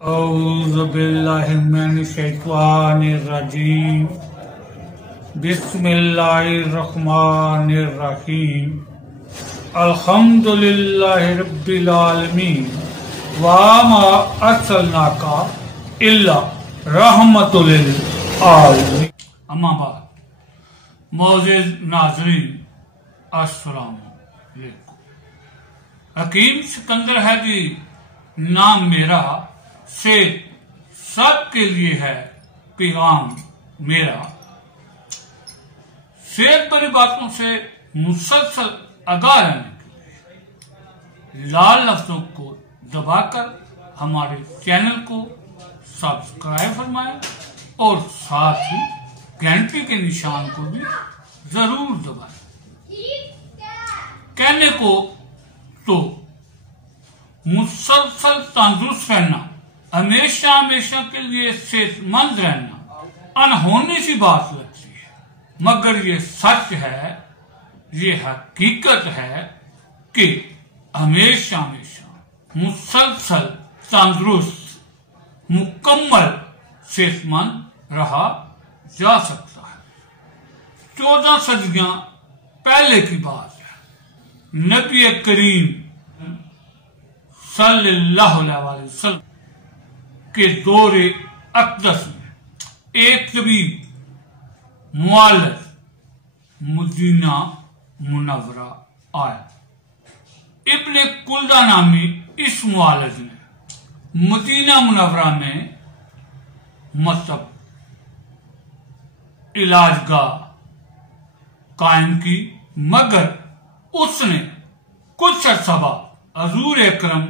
أعوذ بالله من الشيطان الرجيم بسم الله الرحمن الرحيم الحمد لله رب العالمين وما أرسلناك إلا رحمة للعالمين اما بعد معزز ناظرین السلام علیکم۔ حکیم سکندر حیدری نام میرا سے سب کے لیے ہے پیغام میرا، صحت بری باتوں سے مسلسل آگاہ رہنے کے لیے لال لفظوں کو دبا کر ہمارے چینل کو سبسکرائب فرمائیں اور ساتھ ہی گھنٹی کے نشان کو بھی ضرور دبائیں۔ کہنے کو تو مسلسل تندرست رہنا، ہمیشہ کے لیے صحت مند رہنا انہونی سی بات لگتی ہے، مگر یہ سچ ہے، یہ حقیقت ہے کہ ہمیشہ مسلسل تندرست مکمل صحت مند رہا جا سکتا ہے۔ 14 صدیاں پہلے کی بات ہے، نبی کریم صلی اللہ علیہ وسلم کے دور اقدس میں ایک طبیب معالج مدینہ منورہ آیا۔ ابن کلدہ نامی اس معالج نے مدینہ منورہ میں مطلب علاج گاہ قائم کی، مگر اس نے کچھ عرصہ بعد حضور اکرم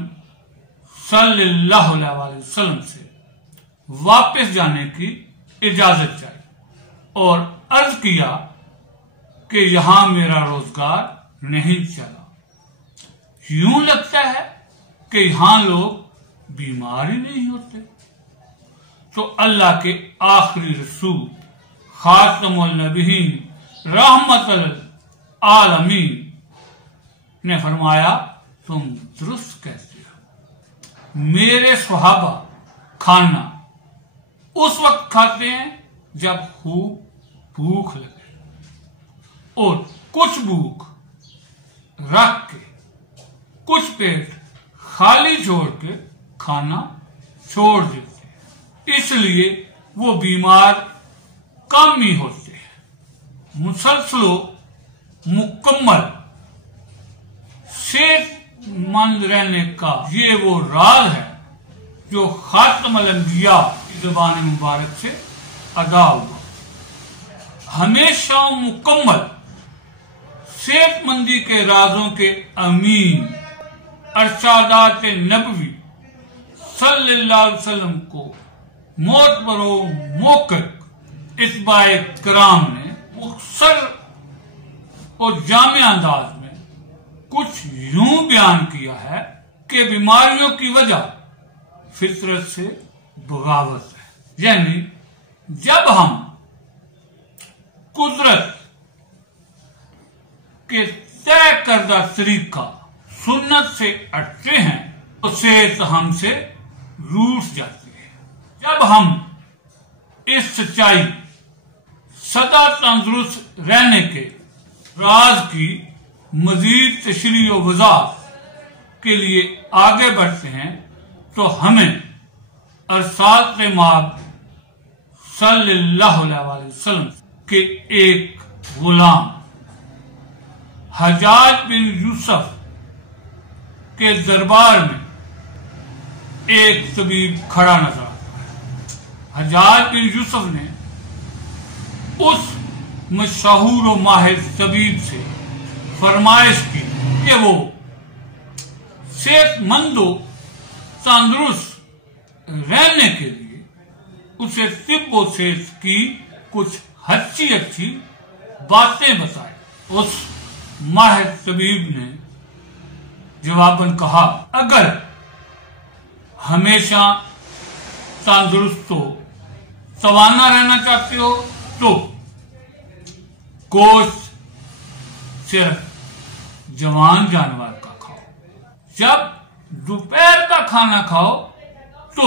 صلی اللہ علیہ وسلم سے واپس جانے کی اجازت چاہی اور عرض کیا کہ یہاں میرا روزگار نہیں چلا، یوں لگتا ہے کہ یہاں لوگ بیمار ہی نہیں ہوتے۔ تو اللہ کے آخری رسول خاتم النبیین رحمت للعالمین نے فرمایا تم درست کہتے ہو، میرے صحابہ کھانا اس وقت کھاتے ہیں جب خوب بھوک لگے اور کچھ بھوک رکھ کے کچھ پیٹ خالی چھوڑ کے کھانا چھوڑ دیتے ہیں، اس لیے وہ بیمار کم ہی ہوتے ہیں۔ مسلسل و مکمل صحت مند رہنے کا یہ وہ راز ہے جو خاتم الانبیاء کی زبان مبارک سے ادا ہوا۔ ہمیشہ مکمل صحت مندی کے رازوں کے امین ارشادات نبوی صلی اللہ علیہ وسلم کو معتبر و موقع اتباع کرام نے مختصر اور جامع انداز میں کچھ یوں بیان کیا ہے کہ بیماریوں کی وجہ فطرت سے بغاوت ہے، یعنی جب ہم قدرت کے طے کردہ طریقہ سنت سے ہٹتے ہیں تو صحت ہم سے روٹ جاتی ہے۔ جب ہم اس سچائی سدا تندرست رہنے کے راز کی مزید تشریح و وضاحت کے لیے آگے بڑھتے ہیں تو ہمیں ارسالت مآب صلی اللہ علیہ وسلم کے ایک غلام حجاج بن یوسف کے دربار میں ایک طبیب کھڑا نظر آتا ہے۔ حجاج بن یوسف نے اس مشہور و ماہر طبیب سے فرمائش کی کہ وہ صحت مند و تندرست رہنے کے لیے اسے طب و صحت کی کچھ اچھی باتیں بتائے۔ اس ماہر طبیب نے جواباً کہا، اگر ہمیشہ تندرست و توانا رہنا چاہتے ہو تو گوشت صرف جوان جانور کا کھاؤ، جب دوپہر کا کھانا کھاؤ تو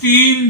3